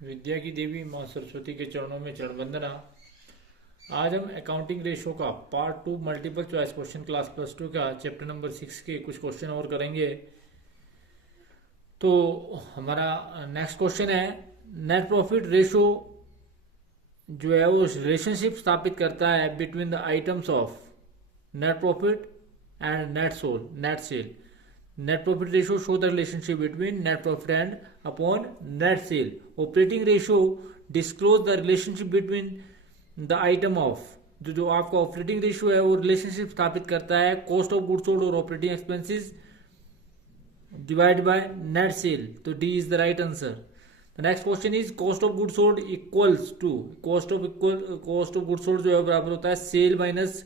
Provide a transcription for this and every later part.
विद्या की देवी माँ सरस्वती के चरणों में चरण वंदना। आज हम अकाउंटिंग रेशो का part 2 multiple choice question class +2 का चैप्टर नंबर 6 के कुछ क्वेश्चन और करेंगे। तो हमारा नेक्स्ट क्वेश्चन है, नेट प्रॉफिट रेशो जो है वो रिलेशनशिप स्थापित करता है between the items of net profit and net cell. Net profit ratio show the relationship between net profit and upon net sale. Operating ratio disclose the relationship between the item of जो आपका operating ratio है वो relationship स्थापित करता है cost of goods sold और operating expenses divide by net sale. तो D is the right answer. The next question is cost of goods sold equals to cost of goods sold जो है बराबर होता है सेल माइनस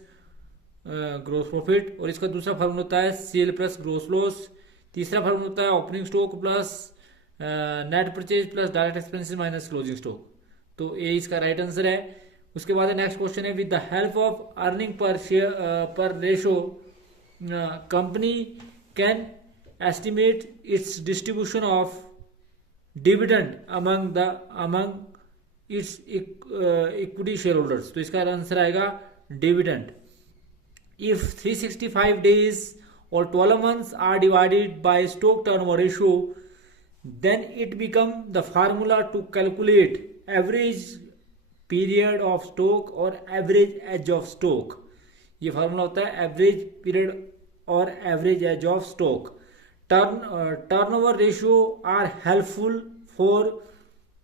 ग्रोस प्रॉफिट, और इसका दूसरा फॉर्मूला होता है सेल प्लस ग्रोस लॉस। तीसरा फॉर्मूला होता है opening stock plus net purchase plus direct expenses minus closing stock. तो ये इसका राइट आंसर है। उसके बाद नेक्स्ट क्वेश्चन है, with the help of earning per share per ratio company can estimate its distribution of dividend among its equity share holders. तो इसका answer आएगा dividend. If 365 days or 12 months are divided by stock turnover ratio, then it becomes the formula to calculate average period of stock or average age of stock। ये formula होता है average period और average age of stock. Turnover ratio are helpful for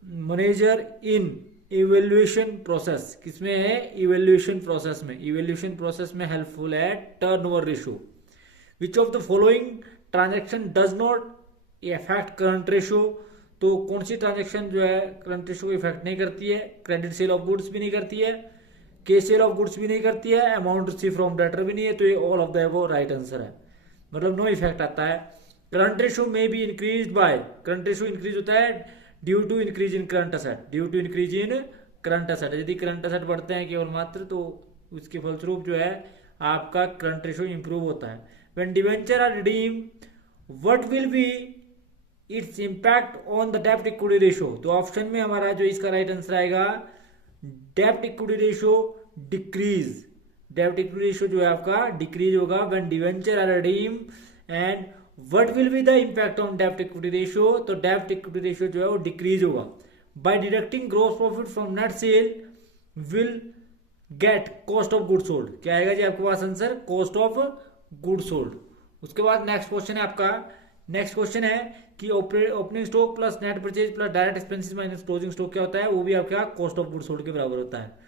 manager in evaluation process. किसमें है? Evaluation process में। Evaluation process में helpful है turnover ratio. Which of the following transaction does not effect current ratio. तो कौन सी transaction जो है current ratio को इफेक्ट नहीं करती है? क्रेडिट सेल ऑफ गुड्स भी नहीं करती है, कैश सेल ऑफ गुड्स भी नहीं करती है, अमाउंट रिसीव फ्रॉम डेटर भी नहीं है। तो ये all of the above right answer है, मतलब नो इफेक्ट आता है। करंट रेशियो में be increase by, current ratio increase होता है due to increase in current asset, due to increase in current asset. यदि करंट असेट बढ़ते हैं केवल मात्र, तो उसके फलस्वरूप जो है आपका करंट रेशियो इंप्रूव होता है। When debenture are redeem what will be its impact on the डेब्ट इक्विटी रेशियो। तो ऑप्शन में हमारा जो इसका राइट आंसर आएगा डेब्ट इक्विटी रेशियो डिक्रीज। डेब्ट इक्विटी रेशियो जो है आपका डिक्रीज होगा when debenture are redeem. And what will be the impact on डेब्ट इक्विटी रेशियो। तो डेब्ट इक्विटी रेशियो जो है वो डिक्रीज होगा। By deducting gross profit from net sale will get cost of good sold. क्या आएगा जी आपके पास answer? Cost of good sold. उसके बाद नेक्स्ट क्वेश्चन है आपका, नेक्स्ट क्वेश्चन है कि opening stock plus net purchase plus direct expenses minus closing stock क्या होता है? वो भी आपका कॉस्ट ऑफ गुड सोल्ड के बराबर होता है।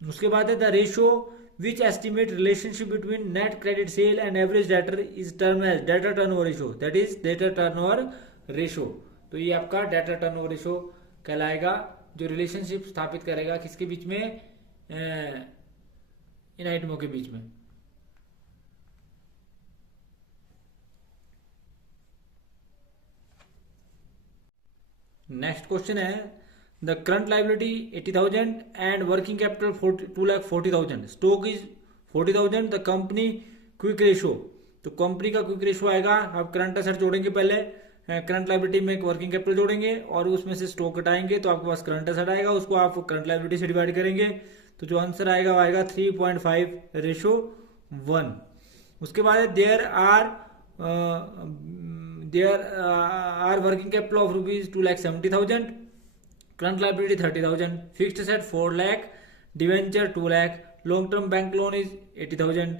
उसके बाद है the ratio which estimate relationship between net credit sale and average debtor is termed as debtor turnover ratio, that is debtor turnover ratio। तो ये आपका debtor turnover ratio कहलाएगा, जो रिलेशनशिप स्थापित करेगा किसके बीच में? इन आइटमों के बीच में। नेक्स्ट क्वेश्चन है, the current liability 80,000 and working capital 2,40,000, stock is 40,000, the company quick ratio. तो कंपनी का क्विक रेशियो आएगा, आप करंट असेट जोड़ेंगे पहले, करंट लाइबिलिटी में एक वर्किंग कैपिटल जोड़ेंगे और उसमें से स्टॉक घटाएंगे तो आपके पास करंट असेट आएगा, उसको आप करंट लाइबिलिटी से डिवाइड करेंगे तो जो आंसर आएगा वो आएगा 3.5:1। उसके बाद there are working capital of rupees 2,70,000, current liability 30,000, fixed asset 4 lakh, debenture 2 lakh, long term bank loan is 80,000।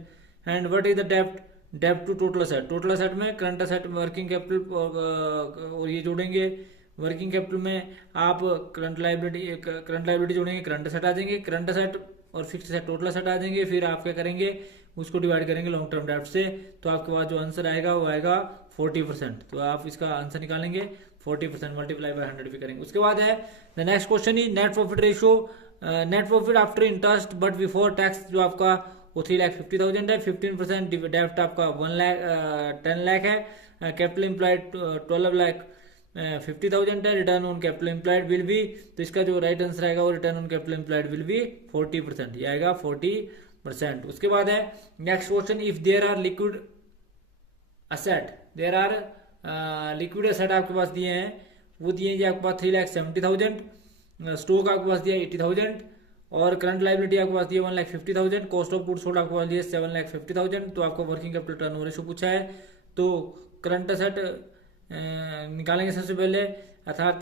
And what is the डेब्ट to total asset. Total asset में करंट असेट वर्किंग कैपिटल और ये जोड़ेंगे। वर्किंग कैपिटल में आप current liability जोड़ेंगे, current asset आ जाएंगे, करंट असेट और फिक्स्ड असेट टोटल असेट आ जाएंगे। फिर आप क्या करेंगे, उसको डिवाइड करेंगे लॉन्ग टर्म डेब्ट से, तो आपके पास जो आंसर आएगा वो आएगा 40%। तो आप इसका आंसर निकालेंगे 40% मल्टीप्लाई बाय 100 भी करेंगे। उसके बाद है the next question is net profit ratio, net profit after interest but before tax जो आपका वो 3,50,000 है। 15% डेब्ट आपका 10 लाख है। कैपिटल एम्प्लॉयड 12,50,000 है। Return on capital employed will be, तो इसका जो राइट आंसर आएगा वो return on capital employed will be 40%, ये आएगा 40%। उसके बाद है next question, if there are liquid asset, there are liquid asset आपके पास दिए हैं वो दिए जी आपके पास 3,70,000, स्टॉक आपके पास दिया 80,000, और करंट लाइबिलिटी आपके पास दिया 1,50,000, कॉस्ट ऑफ गुड्स सोल्ड आपके पास दिया 7,50,000। तो आपको वर्किंग कैपिटल टर्नओवर रेशियो पूछा है, तो करंट असेट निकालेंगे सबसे पहले, अर्थात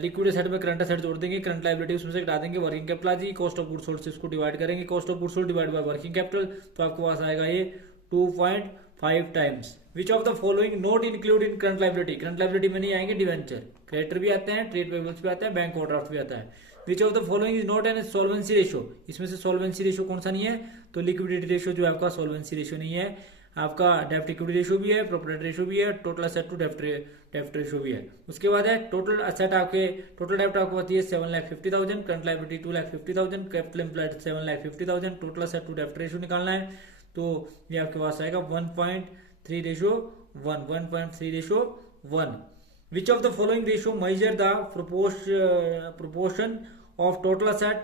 लिक्विड असेट में करंट असेट जोड़ देंगे, करंट लाइबिलिटी उसमें से घटा देंगे, वर्किंग कैपिटल आ जाएगी, कॉस्ट ऑफ गुड्स सोल्ड से इसको डिवाइड करेंगे, cost of goods sold divide by working capital, तो आपके पास आएगा ये 2.5 times. Which of the following not include in current liability, current liability में नहीं आएंगे डिवेंचर, क्रेडिटर भी आते हैं, ट्रेड पेबल्स भी आता है, बैंक ओवरड्राफ्ट भी आता है। Which of the following is not an solvency ratio, इसमें से सॉल्वेंसी रेशियो कौन सा नहीं है, तो लिक्विडिटी रेशियो जो है आपका सॉल्वेंसी रेशियो नहीं है, आपका डेप्ट इक्विटी रेशियो भी है, प्रॉपर्टी रेशियो भी है, टोटल असेट टू डेप्ट रेशियो भी है। उसके बाद है टोटल असेट, आपके टोटल डेप्ट आपको होती है 7,50,000, current liability 2,50,000, capital employed 7,50,000, total asset to डेप्ट रेशियो निकालना है, तो ये आपके पास आएगा 1.3:1। Which of the following ratio measure the proportion of total asset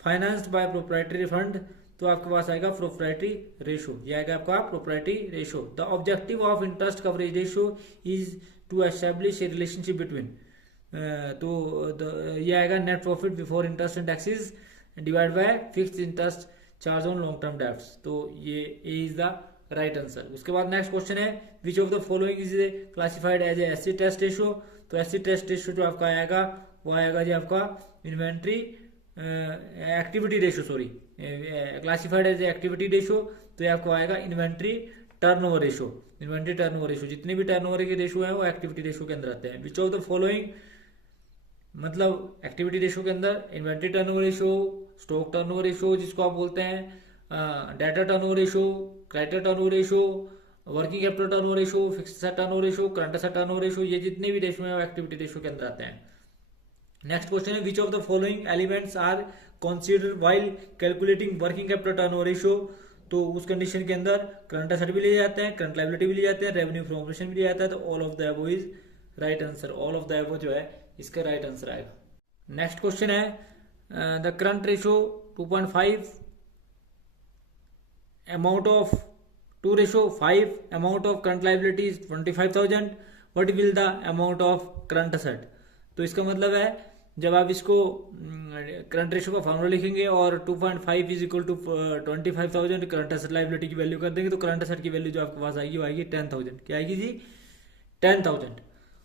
financed by proprietary fund, तो आपके पास आएगा प्रोप्राइटरी रेशियो, ये आएगा आपका proprietary ratio. The objective of interest coverage ratio is to establish a relationship between, तो ये आएगा net profit before interest and taxes divide by fixed interest charge on long term debts, तो ये is the right answer. उसके बाद next question है which of the following is classified as acid test ratio, तो acid test ratio जो आपका आएगा वो आएगा जी आपका inventory activity ratio, sorry classified as activity ratio, तो ये आपको आएगा inventory turnover ratio. Inventory turnover ratio, जितने भी टर्नओवर के रेशियो है वो एक्टिविटी रेशियो के अंदर आते हैं। विच ऑफ द फॉलोइंग, मतलब एक्टिविटी रेशियो के अंदर inventory turnover ratio, stock turnover ratio जिसको आप बोलते हैं, data turnover ratio, creditor turnover ratio, working capital turnover ratio, fixed asset turnover ratio, current asset turnover ratio, ये जितने भी रेशियो है वो एक्टिविटी रेशियो के अंदर आते हैं। नेक्स्ट क्वेश्चन है which of the following elements are considered while calculating working capital turnover ratio, तो उस कंडीशन के अंदर करंट असेट भी ले जाते हैं, करंट लायबिलिटी भी ले जाते हैं, रेवेन्यू फ्रॉम ऑपरेशन भी ले जाता है, तो all of the above is right answer, all of the above जो है इसका राइट आंसर आएगा। नेक्स्ट क्वेश्चन है the current ratio 2.5, amount of 2:5, amount of current liability is 25,000, what will the amount of current asset, तो इसका मतलब है जब आप इसको करंट रेशियो का फॉर्मूला लिखेंगे और 2.5 is equal to 25,000 current asset liability की वैल्यू कर देंगे, तो करंट एसेट की वैल्यू जो आपके पास आएगी वो आएगी 10,000, क्या आएगी जी 10,000।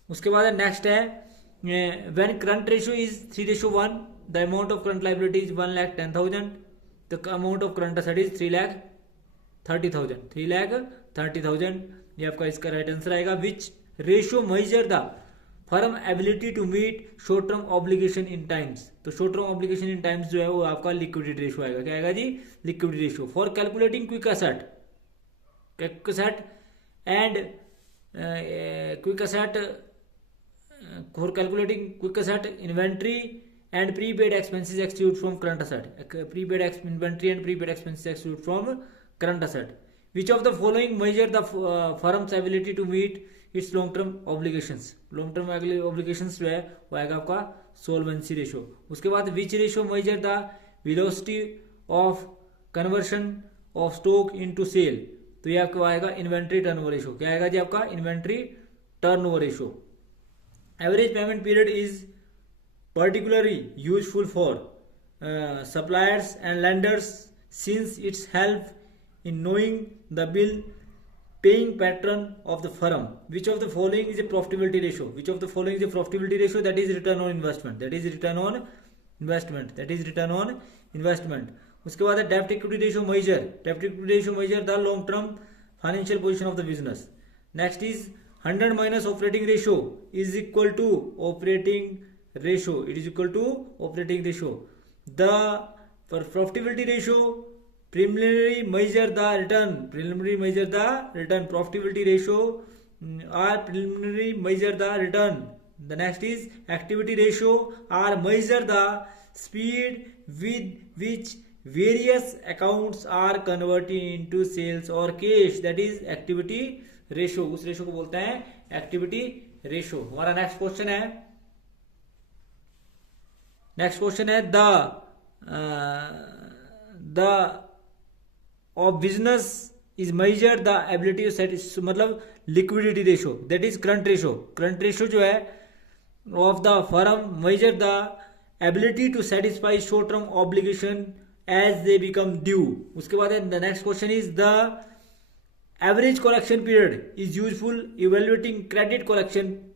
उसके बाद नेक्स्ट है when current ratio is 3:1, the amount of current liability is 1,10,000, the amount of current asset is 3,30,000, ये आपका इसका राइट आंसर आएगा। Which ratio measure the firm ability to meet short term obligation in times, तो short term obligation in times जो है वो आपका liquidity ratio आएगा, क्या आएगा जी liquidity ratio. For calculating quick asset and quick asset, for calculating quick asset inventory and prepaid expenses exclude from current asset, prepaid inventory and prepaid expenses exclude from current asset. Which of the following measure the firm's ability to meet its long term obligations, long term obligations जो है वो आएगा आपका solvency ratio. उसके बाद which ratio measure the velocity of conversion of stock into sale, तो ये आपको आएगा इन्वेंट्री टर्नओवर रेशियो, क्या आएगा जी आपका inventory turnover ratio. Average payment period is particularly useful for suppliers and lenders since its help in knowing the bill paying pattern of the firm. Which of the following is a profitability ratio? Which of the following is a profitability ratio? That is return on investment, that is return on investment, that is return on investment. उसके बाद है डेब्ट equity ratio measure, डेब्ट equity ratio measure the long term financial position of the business. Next is 100 minus operating ratio is equal to operating ratio, it is equal to operating ratio. The for profitability ratio, preliminary measure the return, profitability ratio or preliminary measure the return. The next is activity ratio or measure the speed with which various accounts are converted into sales or cash, that is activity ratio, उस ratio को बोलते हैं activity ratio। हमारा next question है the of business is measure the ability to satisfy, मतलब liquidity ratio, that is current ratio. Current ratio जो है of the firm measure the ability to satisfy short term obligation as they become due. उसके बाद the next question is the average collection period is useful evaluating credit collection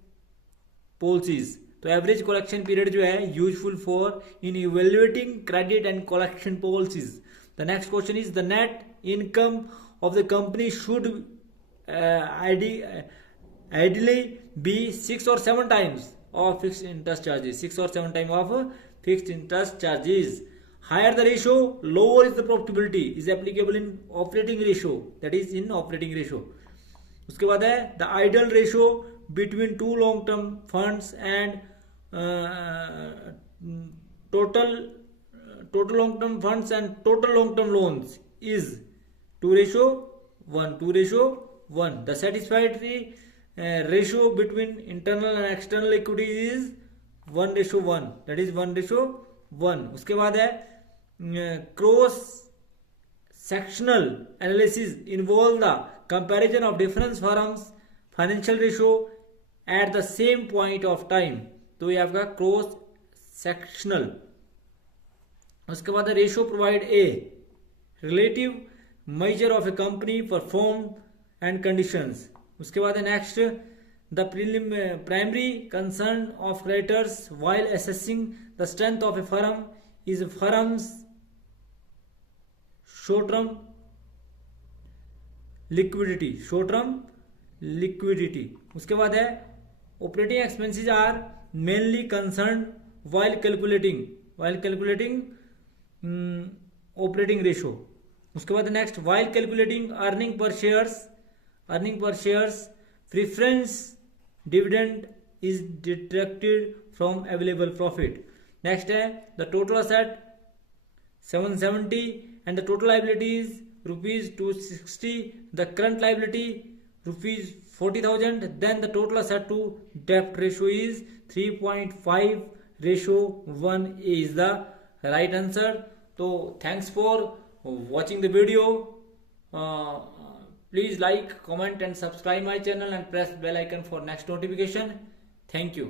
policies. तो average collection period जो है useful for in evaluating credit and collection policies. The next question is the net income of the company should ideally be 6 or 7 times of fixed interest charges. 6 or 7 times of fixed interest charges. Higher the ratio, lower is the profitability. Is applicable in operating ratio. That is in operating ratio. उसके बाद है the ideal ratio between two long term funds and total long term funds and total long term loans is 2:1. 2:1. The satisfactory ratio between internal and external equity is 1:1. That is 1:1. उसके बाद है cross sectional analysis involve the comparison of different firms financial ratio at the same point of time. तो ये आपका cross sectional. उसके बाद ratio provide a relative measure of a company perform and conditions. उसके बाद next the primary concern of creditors while assessing the strength of a firm is firm's short term liquidity. Short term liquidity. उसके बाद है operating expenses are mainly concern while calculating operating ratio. उसके बाद next while calculating earning per shares preference dividend is deducted from available profit. Next है the total asset 770 and the total liability is rupees 260. the current liability rupees 40,000. then the total asset to debt ratio is 3.5:1 is the right answer. So thanks for watching the video. Please like, comment and subscribe my channel and press bell icon for next notification. Thank you.